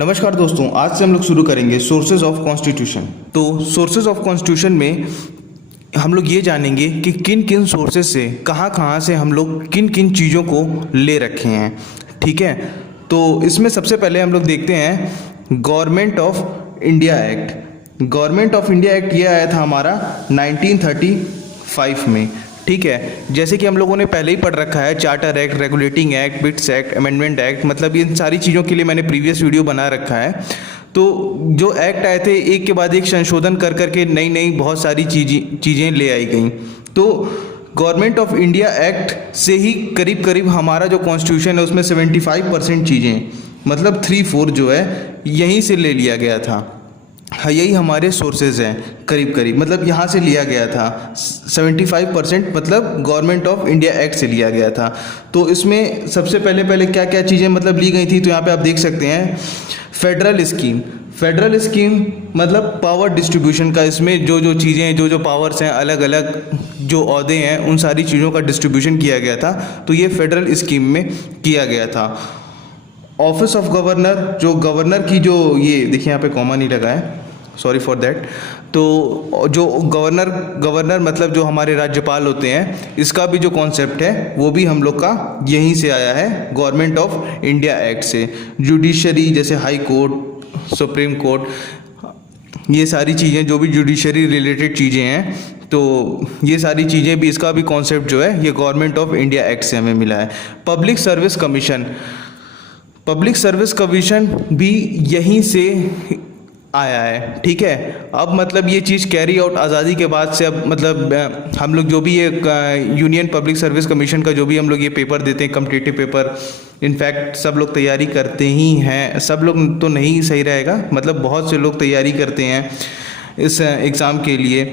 नमस्कार दोस्तों, आज से हम लोग शुरू करेंगे सोर्सेज ऑफ कॉन्स्टिट्यूशन। तो सोर्सेज ऑफ कॉन्स्टिट्यूशन में हम लोग ये जानेंगे कि किन किन सोर्सेज से कहाँ से हम लोग किन किन चीज़ों को ले रखे हैं। ठीक है, तो इसमें सबसे पहले हम लोग देखते हैं government of India act. Government of India act ये आया था हमारा 1935 में। ठीक है, जैसे कि हम लोगों ने पहले ही पढ़ रखा है, charter act, regulating act, bits act, amendment act, मतलब इन सारी चीज़ों के लिए मैंने प्रीवियस वीडियो बना रखा है। तो जो एक्ट आए थे एक के बाद एक संशोधन कर करके नई नई बहुत सारी चीज़ें ले आई गई। तो गवर्नमेंट ऑफ इंडिया एक्ट से ही करीब करीब हमारा जो कॉन्स्टिट्यूशन है उसमें 75% चीज़ें, मतलब 3/4 जो है यहीं से ले लिया गया था। हाँ, यही हमारे सोर्सेज हैं करीब करीब, मतलब यहाँ से लिया गया था 75%, मतलब गवर्नमेंट ऑफ इंडिया एक्ट से लिया गया था। तो इसमें सबसे पहले क्या क्या चीज़ें मतलब ली गई थी, तो यहाँ पे आप देख सकते हैं फेडरल स्कीम। फेडरल स्कीम मतलब पावर डिस्ट्रीब्यूशन का, इसमें जो जो चीज़ें जो पावर्स हैं, अलग अलग जो ओहदे हैं, उन सारी चीज़ों का डिस्ट्रीब्यूशन किया गया था। तो ये फेडरल स्कीम में किया गया था। ऑफिस ऑफ गवर्नर, जो गवर्नर की जो, ये देखिए यहाँ पे कॉमा नहीं लगा है, सॉरी फॉर दैट। तो जो गवर्नर मतलब जो हमारे राज्यपाल होते हैं, इसका भी जो कॉन्सेप्ट है वो भी हम लोग का यहीं से आया है, गवर्नमेंट ऑफ इंडिया एक्ट से। जुडिशरी जैसे हाई कोर्ट, सुप्रीम कोर्ट, ये सारी चीज़ें जो भी जुडिशरी रिलेटेड चीज़ें हैं, तो ये सारी चीज़ें भी, इसका भी कॉन्सेप्ट जो है ये गवर्नमेंट ऑफ इंडिया एक्ट से हमें मिला है। Public service commission, public service commission भी यहीं से आया है। ठीक है, अब मतलब ये चीज़ कैरी आउट आज़ादी के बाद से, अब मतलब हम लोग जो भी ये यूनियन पब्लिक सर्विस कमीशन का जो भी हम लोग ये पेपर देते हैं, कम्पिटिटिव पेपर, इनफैक्ट सब लोग तैयारी करते ही हैं, सब लोग तो नहीं सही रहेगा, मतलब बहुत से लोग तैयारी करते हैं इस एग्ज़ाम के लिए।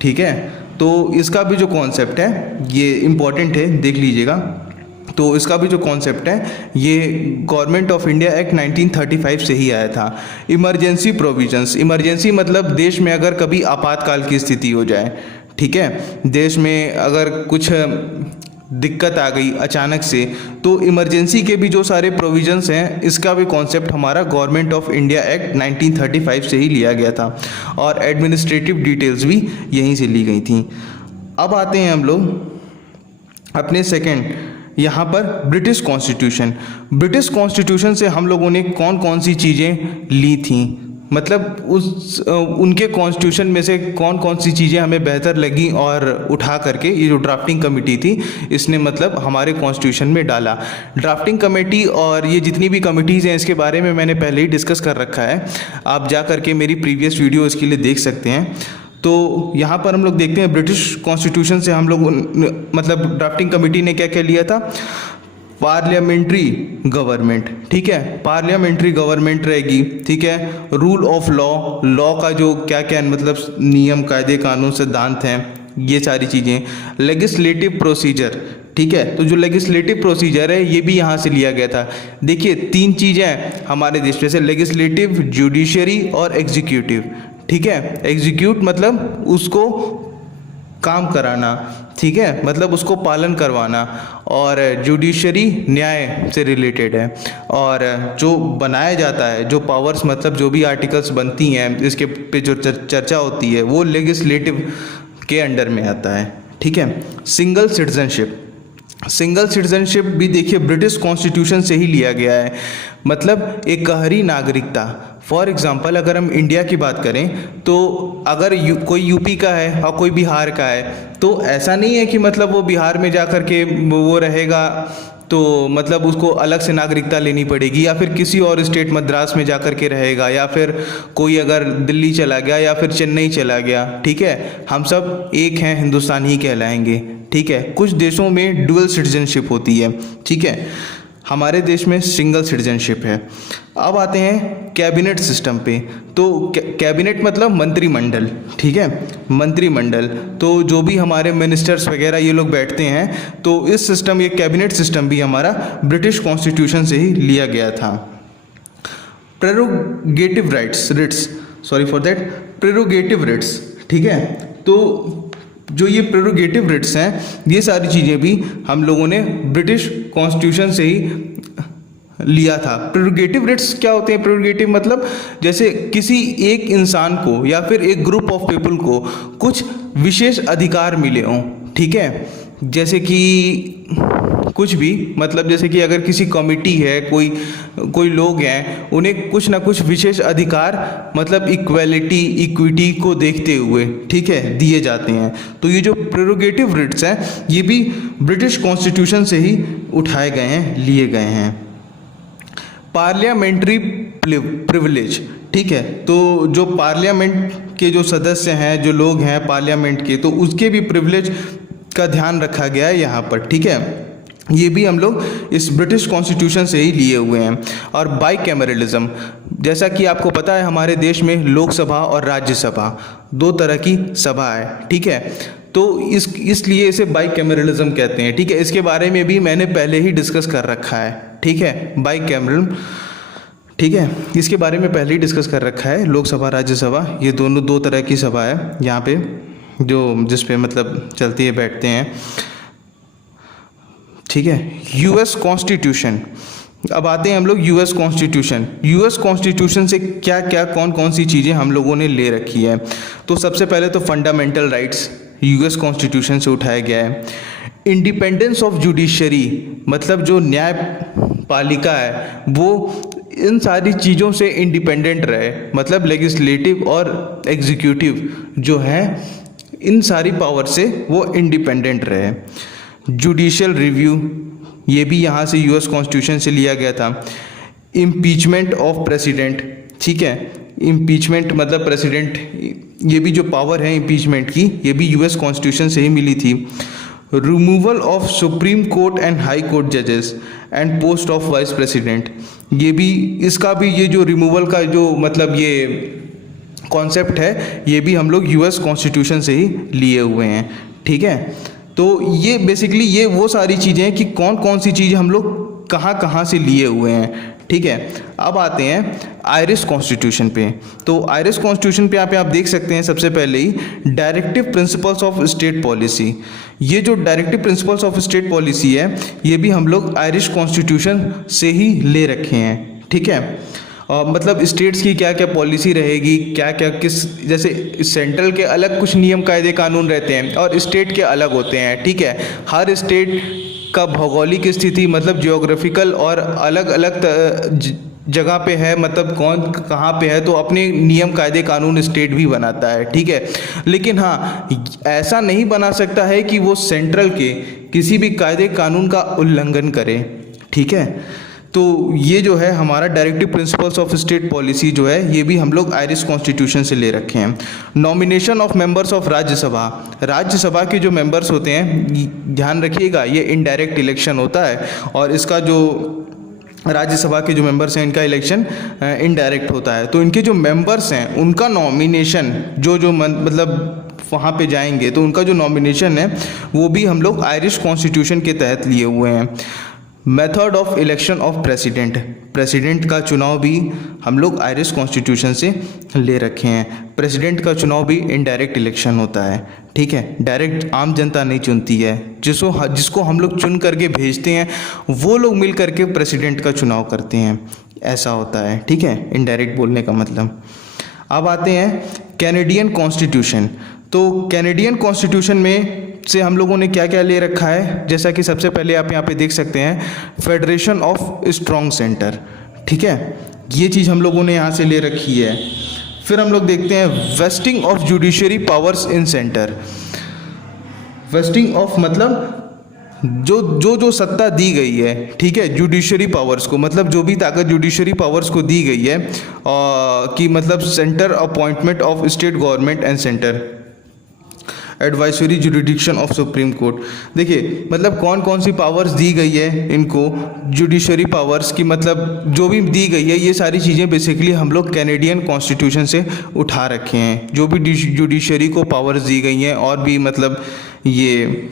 ठीक है, तो इसका भी जो कॉन्सेप्ट है ये इम्पॉर्टेंट है, देख लीजिएगा। तो इसका भी जो कॉन्सेप्ट है ये गवर्नमेंट ऑफ इंडिया एक्ट 1935 से ही आया था। इमरजेंसी प्रोविजंस, इमरजेंसी मतलब देश में अगर कभी आपातकाल की स्थिति हो जाए, ठीक है, देश में अगर कुछ दिक्कत आ गई अचानक से, तो इमरजेंसी के भी जो सारे प्रोविजंस हैं, इसका भी कॉन्सेप्ट हमारा गवर्नमेंट ऑफ इंडिया एक्ट 1935 से ही लिया गया था। और एडमिनिस्ट्रेटिव डिटेल्स भी यहीं से ली गई थी। अब आते हैं हम लोग अपने सेकेंड, यहाँ पर ब्रिटिश कॉन्स्टिट्यूशन। ब्रिटिश कॉन्स्टिट्यूशन से हम लोगों ने कौन कौन सी चीज़ें ली थी, मतलब उनके कॉन्स्टिट्यूशन में से कौन कौन सी चीज़ें हमें बेहतर लगी, और उठा करके ये जो ड्राफ्टिंग कमेटी थी इसने मतलब हमारे कॉन्स्टिट्यूशन में डाला। ड्राफ्टिंग कमेटी और ये जितनी भी कमेटीज़ हैं, इसके बारे में मैंने पहले ही डिस्कस कर रखा है, आप जा करके मेरी प्रीवियस वीडियो इसके लिए देख सकते हैं। तो यहाँ पर हम लोग देखते हैं ब्रिटिश कॉन्स्टिट्यूशन से हम लोग मतलब ड्राफ्टिंग कमेटी ने क्या क्या लिया था। पार्लियामेंट्री गवर्नमेंट, ठीक है, पार्लियामेंट्री गवर्नमेंट रहेगी। ठीक है, रूल ऑफ लॉ, लॉ का जो क्या क्या मतलब नियम, कायदे, कानून, सिद्धांत हैं, ये सारी चीज़ें। लेजिस्लेटिव प्रोसीजर, ठीक है, तो जो लेजिस्लेटिव प्रोसीजर है ये भी यहाँ से लिया गया था। देखिए 3 चीज़ें हमारे देश में से, लेजिस्लेटिव, जुडिशरी और एग्जीक्यूटिव। ठीक है, एग्जीक्यूट मतलब उसको काम कराना, ठीक है, मतलब उसको पालन करवाना, और जुडिशरी न्याय से रिलेटेड है। और जो बनाया जाता है, जो पावर्स मतलब जो भी आर्टिकल्स बनती हैं, इसके पे जो चर्चा होती है, वो लेजिस्लेटिव के अंडर में आता है। ठीक है, सिंगल सिटीजनशिप, सिंगल सिटीजनशिप भी देखिए ब्रिटिश कॉन्स्टिट्यूशन से ही लिया गया है, मतलब एक गहरी नागरिकता। फॉर एग्जांपल अगर हम इंडिया की बात करें, तो अगर कोई यूपी का है और कोई बिहार का है, तो ऐसा नहीं है कि मतलब वो बिहार में जा कर के वो रहेगा तो मतलब उसको अलग से नागरिकता लेनी पड़ेगी, या फिर किसी और स्टेट मद्रास में जा कर के रहेगा, या फिर कोई अगर दिल्ली चला गया या फिर चेन्नई चला गया। ठीक है, हम सब एक हैं, हिंदुस्तान ही कहलाएंगे। ठीक है, कुछ देशों में डुअल सिटीजनशिप होती है। ठीक है, हमारे देश में सिंगल सिटीजनशिप है। अब आते हैं कैबिनेट सिस्टम पे। तो कैबिनेट मतलब मंत्रिमंडल, ठीक है, मंत्रिमंडल, तो जो भी हमारे मिनिस्टर्स वगैरह ये लोग बैठते हैं, तो इस सिस्टम, ये कैबिनेट सिस्टम भी हमारा ब्रिटिश कॉन्स्टिट्यूशन से ही लिया गया था। Prerogative writs, sorry for that, prerogative writs. ठीक है, तो जो ये प्रेरोगेटिव रिट्स हैं, ये सारी चीज़ें भी हम लोगों ने ब्रिटिश कॉन्स्टिट्यूशन से ही लिया था। प्रेरोगेटिव राइट्स क्या होते हैं? प्रेरोगेटिव मतलब जैसे किसी एक इंसान को या फिर एक ग्रुप ऑफ पीपल को कुछ विशेष अधिकार मिले हों, ठीक है, जैसे कि कुछ भी, मतलब जैसे कि अगर किसी कमिटी है, कोई लोग हैं, उन्हें कुछ ना कुछ विशेष अधिकार मतलब इक्वालिटी इक्विटी को देखते हुए, ठीक है, दिए जाते हैं। तो ये जो प्रेरोगेटिव राइट्स हैं ये भी ब्रिटिश कॉन्स्टिट्यूशन से ही उठाए गए हैं, लिए गए हैं। पार्लियामेंट्री प्रिविलेज, ठीक है, तो जो पार्लियामेंट के जो सदस्य हैं, जो लोग हैं पार्लियामेंट के, तो उसके भी प्रिविलेज का ध्यान रखा गया है यहाँ पर, ठीक है। ये भी हम लोग इस ब्रिटिश कॉन्स्टिट्यूशन से ही लिए हुए हैं। और बाईकैमरलिज्म, जैसा कि आपको पता है हमारे देश में लोकसभा और राज्यसभा दो तरह की सभा है, ठीक है, तो इसलिए इसे बाईकैमरलिज्म कहते हैं, ठीक है। इसके बारे में भी मैंने पहले ही डिस्कस कर रखा है, ठीक है, बाईकैमरलिज्म, ठीक है, इसके बारे में पहले ही डिस्कस कर रखा है। लोकसभा राज्यसभा ये दोनों दो तरह की सभा है यहाँ पे, जो जिस पे मतलब चलती है, बैठते हैं, ठीक है। यूएस कॉन्स्टिट्यूशन, अब आते हैं हम लोग यूएस कॉन्स्टिट्यूशन। यूएस कॉन्स्टिट्यूशन से क्या क्या कौन कौन सी चीज़ें हम लोगों ने ले रखी है? तो सबसे पहले तो फंडामेंटल राइट्स यूएस कॉन्स्टिट्यूशन से उठाया गया है। इंडिपेंडेंस ऑफ जुडिशरी, मतलब जो न्यायपालिका है वो इन सारी चीज़ों से इंडिपेंडेंट रहे, मतलब लेजिस्लेटिव और एग्जीक्यूटिव जो है इन सारी पावर से वो इंडिपेंडेंट रहे। जुडिशियल रिव्यू, ये भी यहाँ से यूएस कॉन्स्टिट्यूशन से लिया गया था। इम्पीचमेंट ऑफ प्रेसिडेंट, ठीक है, इम्पीचमेंट मतलब प्रेसिडेंट, ये भी जो पावर है इम्पीचमेंट की, ये भी यूएस कॉन्स्टिट्यूशन से ही मिली थी। Removal of Supreme Court and High Court जजेस and post of vice president, ये भी, इसका भी ये जो रिमूवल का जो मतलब ये कॉन्सेप्ट है ये भी हम लोग यूएस कॉन्स्टिट्यूशन से ही लिए हुए हैं, ठीक है। तो ये बेसिकली ये वो सारी चीज़ें हैं कि कौन कौन सी चीज़ हम लोग कहाँ कहाँ से लिए हुए हैं, ठीक है। अब आते हैं आयरिश कॉन्स्टिट्यूशन पे। तो आयरिश कॉन्स्टिट्यूशन पे आप देख सकते हैं सबसे पहले ही directive principles of state policy. ये जो directive principles of state policy है ये भी हम लोग आयरिश कॉन्स्टिट्यूशन से ही ले रखे हैं, ठीक है। मतलब स्टेट्स की क्या क्या पॉलिसी रहेगी, क्या क्या किस, जैसे सेंट्रल के अलग कुछ नियम कायदे कानून रहते हैं और स्टेट के अलग होते हैं, ठीक है। हर स्टेट का भौगोलिक स्थिति मतलब जियोग्राफिकल और अलग अलग जगह पे है, मतलब कौन कहाँ पे है, तो अपने नियम कायदे कानून स्टेट भी बनाता है, ठीक है। लेकिन हाँ, ऐसा नहीं बना सकता है कि वो सेंट्रल के किसी भी कायदे कानून का उल्लंघन करे, ठीक है। तो ये जो है हमारा directive principles of state policy जो है ये भी हम लोग आयरिश कॉन्स्टिट्यूशन से ले रखे हैं। Nomination of members of Rajya Sabha, Rajya Sabha के जो मेंबर्स होते हैं ध्यान रखिएगा ये इनडायरेक्ट इलेक्शन होता है और इसका जो राज्यसभा के जो मेंबर्स हैं इनका इलेक्शन इनडायरेक्ट होता है। तो इनके जो मेंबर्स हैं उनका नॉमिनेशन जो मतलब वहाँ पे जाएंगे तो उनका जो नॉमिनेशन है वो भी हम लोग आयरिश कॉन्स्टिट्यूशन के तहत लिए हुए हैं। Method of election of president, president का चुनाव भी हम लोग आयरिश कॉन्स्टिट्यूशन से ले रखे हैं। प्रेसिडेंट का चुनाव भी इनडायरेक्ट इलेक्शन होता है, ठीक है, डायरेक्ट आम जनता नहीं चुनती है, जिसको हम लोग चुन करके भेजते हैं वो लोग मिल करके प्रेसिडेंट का चुनाव करते हैं, ऐसा होता है, ठीक है, इनडायरेक्ट बोलने का मतलब। अब आते हैं कैनेडियन कॉन्स्टिट्यूशन। तो कैनेडियन कॉन्स्टिट्यूशन में से हम लोगों ने क्या क्या ले रखा है, जैसा कि सबसे पहले आप यहाँ पे देख सकते हैं फेडरेशन ऑफ स्ट्रॉन्ग सेंटर, ठीक है, ये चीज़ हम लोगों ने यहाँ से ले रखी है। फिर हम लोग देखते हैं wasting of judiciary powers in centre. Wasting of मतलब जो सत्ता दी गई है, ठीक है, जुडिशरी पावर्स को, मतलब जो भी ताकत जुडिशरी पावर्स को दी गई है कि मतलब centre appointment of state government and centre advisory जुडिक्शन of Supreme court. देखिए मतलब कौन कौन सी पावर्स दी गई है इनको, जुडिशरी पावर्स की, मतलब जो भी दी गई है ये सारी चीज़ें बेसिकली हम लोग कैनेडियन कॉन्स्टिट्यूशन से उठा रखे हैं। जो भी जुडिशरी को पावर्स दी गई हैं और भी मतलब ये,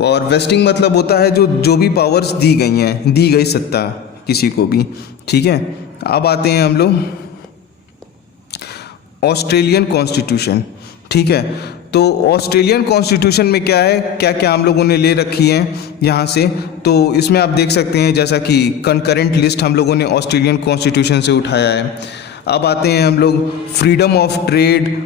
और वेस्टिंग मतलब होता है जो भी पावर्स दी गई हैं, दी गई सत्ता किसी को भी, ठीक है। अब आते हैं हम लोग ऑस्ट्रेलियन कॉन्स्टिट्यूशन, ठीक है। तो ऑस्ट्रेलियन कॉन्स्टिट्यूशन में क्या है, क्या क्या हम लोगों ने ले रखी है यहाँ से, तो इसमें आप देख सकते हैं जैसा कि कंकरेंट लिस्ट हम लोगों ने ऑस्ट्रेलियन कॉन्स्टिट्यूशन से उठाया है। अब आते हैं हम लोग freedom of trade,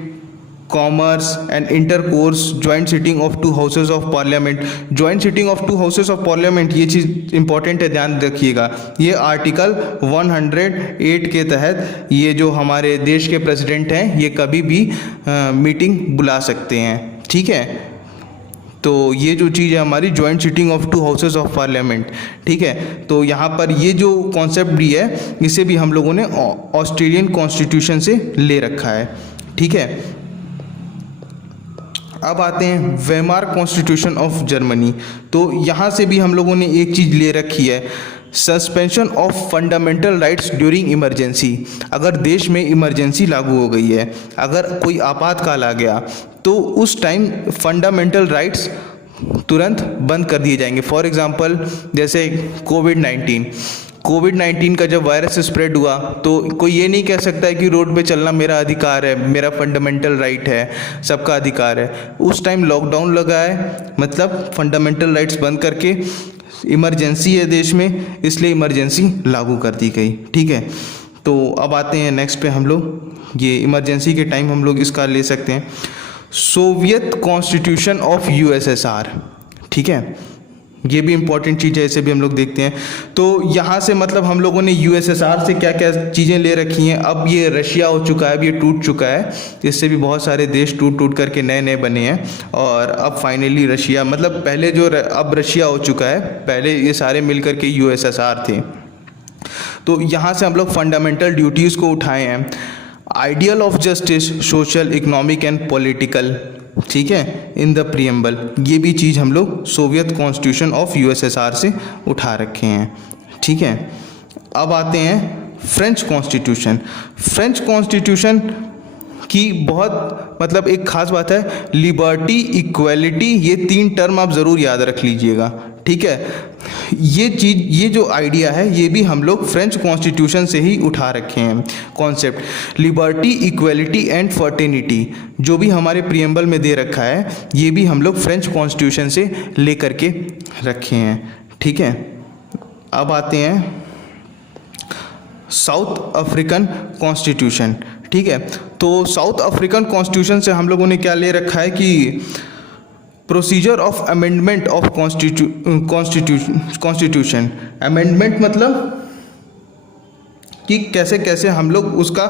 commerce and intercourse, joint sitting of 2 houses of parliament. Joint sitting of 2 houses of parliament, ये चीज़ इंपॉर्टेंट है, ध्यान रखिएगा। ये आर्टिकल 108 के तहत ये जो हमारे देश के प्रेसिडेंट हैं ये कभी भी मीटिंग बुला सकते हैं, ठीक है। तो ये जो चीज़ है हमारी joint sitting of 2 houses of parliament, ठीक है। तो यहाँ पर ये जो कॉन्सेप्ट भी है इसे भी हम लोगों ने ऑस्ट्रेलियन कॉन्स्टिट्यूशन से ले रखा है, ठीक है। अब आते हैं वेमार कॉन्स्टिट्यूशन ऑफ जर्मनी। तो यहाँ से भी हम लोगों ने एक चीज़ ले रखी है, suspension of fundamental rights during emergency. अगर देश में इमरजेंसी लागू हो गई है, अगर कोई आपातकाल आ गया, तो उस टाइम फंडामेंटल राइट्स तुरंत बंद कर दिए जाएंगे। फॉर एग्जांपल जैसे कोविड-19 का जब वायरस स्प्रेड हुआ तो कोई ये नहीं कह सकता है कि रोड पे चलना मेरा अधिकार है, मेरा फंडामेंटल राइट है, सबका अधिकार है। उस टाइम लॉकडाउन लगा है, मतलब फंडामेंटल राइट्स बंद करके इमरजेंसी है देश में, इसलिए इमरजेंसी लागू कर दी गई, ठीक है। तो अब आते हैं नेक्स्ट पे, हम लोग ये इमरजेंसी के टाइम हम लोग इसका ले सकते हैं सोवियत कॉन्स्टिट्यूशन ऑफ यूएसएसआर, ठीक है। ये भी इंपॉर्टेंट चीज़ है, इसे भी हम लोग देखते हैं। तो यहाँ से मतलब हम लोगों ने यूएसएसआर से क्या क्या चीज़ें ले रखी हैं। अब ये रशिया हो चुका है, अब ये टूट चुका है, इससे भी बहुत सारे देश टूट करके नए नए बने हैं। और अब फाइनली रशिया, मतलब पहले जो अब रशिया हो चुका है, पहले ये सारे मिल करके यूएसएसआर थे। तो यहाँ से हम लोग फंडामेंटल ड्यूटीज़ को उठाए हैं, ideal of justice, social, economic and political, ठीक है, इन द प्रीएम्बल। ये भी चीज़ हम लोग सोवियत कॉन्स्टिट्यूशन ऑफ यूएसएसआर से उठा रखे हैं, ठीक है। अब आते हैं फ्रेंच कॉन्स्टिट्यूशन। फ्रेंच कॉन्स्टिट्यूशन की बहुत मतलब एक ख़ास बात है, लिबर्टी, इक्वलिटी, ये 3 टर्म आप ज़रूर याद रख लीजिएगा, ठीक है। ये चीज़, ये जो आइडिया है ये भी हम लोग फ्रेंच कॉन्स्टिट्यूशन से ही उठा रखे हैं concept. Liberty, equality and fraternity जो भी हमारे प्रीएम्बल में दे रखा है, ये भी हम लोग फ्रेंच कॉन्स्टिट्यूशन से ले करके रखे हैं, ठीक है। अब आते हैं साउथ अफ्रीकन कॉन्स्टिट्यूशन, ठीक है। तो साउथ अफ्रीकन कॉन्स्टिट्यूशन से हम लोगों ने क्या ले रखा है कि procedure of amendment of constitution. Amendment मतलब कि कैसे कैसे हम लोग उसका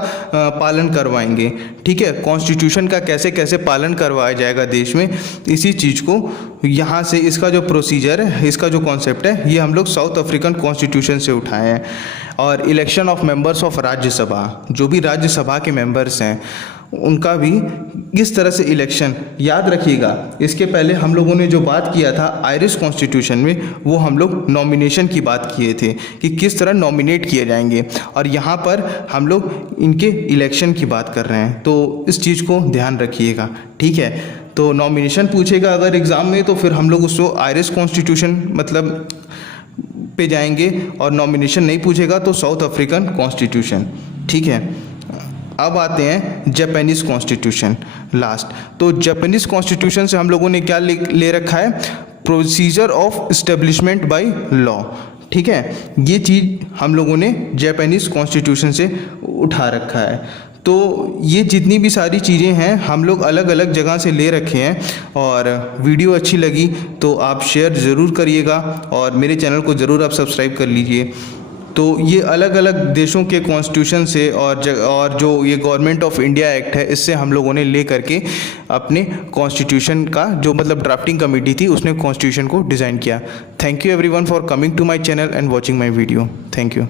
पालन करवाएंगे, ठीक है। कॉन्स्टिट्यूशन का कैसे कैसे पालन करवाया जाएगा देश में, इसी चीज़ को यहाँ से, इसका जो प्रोसीजर है, इसका जो कॉन्सेप्ट है, ये हम लोग साउथ अफ्रीकन कॉन्स्टिट्यूशन से उठाए हैं। और election of members of Rajya Sabha, जो भी राज्यसभा के मेंबर्स हैं उनका भी इस तरह से इलेक्शन, याद रखिएगा। इसके पहले हम लोगों ने जो बात किया था आयरिश कॉन्स्टिट्यूशन में, वो हम लोग नॉमिनेशन की बात किए थे कि किस तरह नॉमिनेट किए जाएंगे, और यहाँ पर हम लोग इनके इलेक्शन की बात कर रहे हैं। तो इस चीज़ को ध्यान रखिएगा, ठीक है। तो नॉमिनेशन पूछेगा अगर एग्ज़ाम में, तो फिर हम लोग उसको आयरिश कॉन्स्टिट्यूशन मतलब पे जाएंगे, और नॉमिनेशन नहीं पूछेगा तो साउथ अफ्रीकन कॉन्स्टिट्यूशन, ठीक है। अब आते हैं जापानीज़ कॉन्स्टिट्यूशन लास्ट। तो जापानीज़ कॉन्स्टिट्यूशन से हम लोगों ने क्या ले रखा है, procedure of establishment by law, ठीक है। ये चीज़ हम लोगों ने जापानीज़ कॉन्स्टिट्यूशन से उठा रखा है। तो ये जितनी भी सारी चीज़ें हैं हम लोग अलग अलग जगह से ले रखे हैं। और वीडियो अच्छी लगी तो आप शेयर ज़रूर करिएगा, और मेरे चैनल को ज़रूर आप सब्सक्राइब कर लीजिए। तो ये अलग अलग देशों के कॉन्स्टिट्यूशन से और जो ये गवर्नमेंट ऑफ इंडिया एक्ट है, इससे हम लोगों ने ले करके अपने कॉन्स्टिट्यूशन का जो मतलब ड्राफ्टिंग कमेटी थी उसने कॉन्स्टिट्यूशन को डिज़ाइन किया। Thank you everyone for coming to my channel and watching my video. Thank you.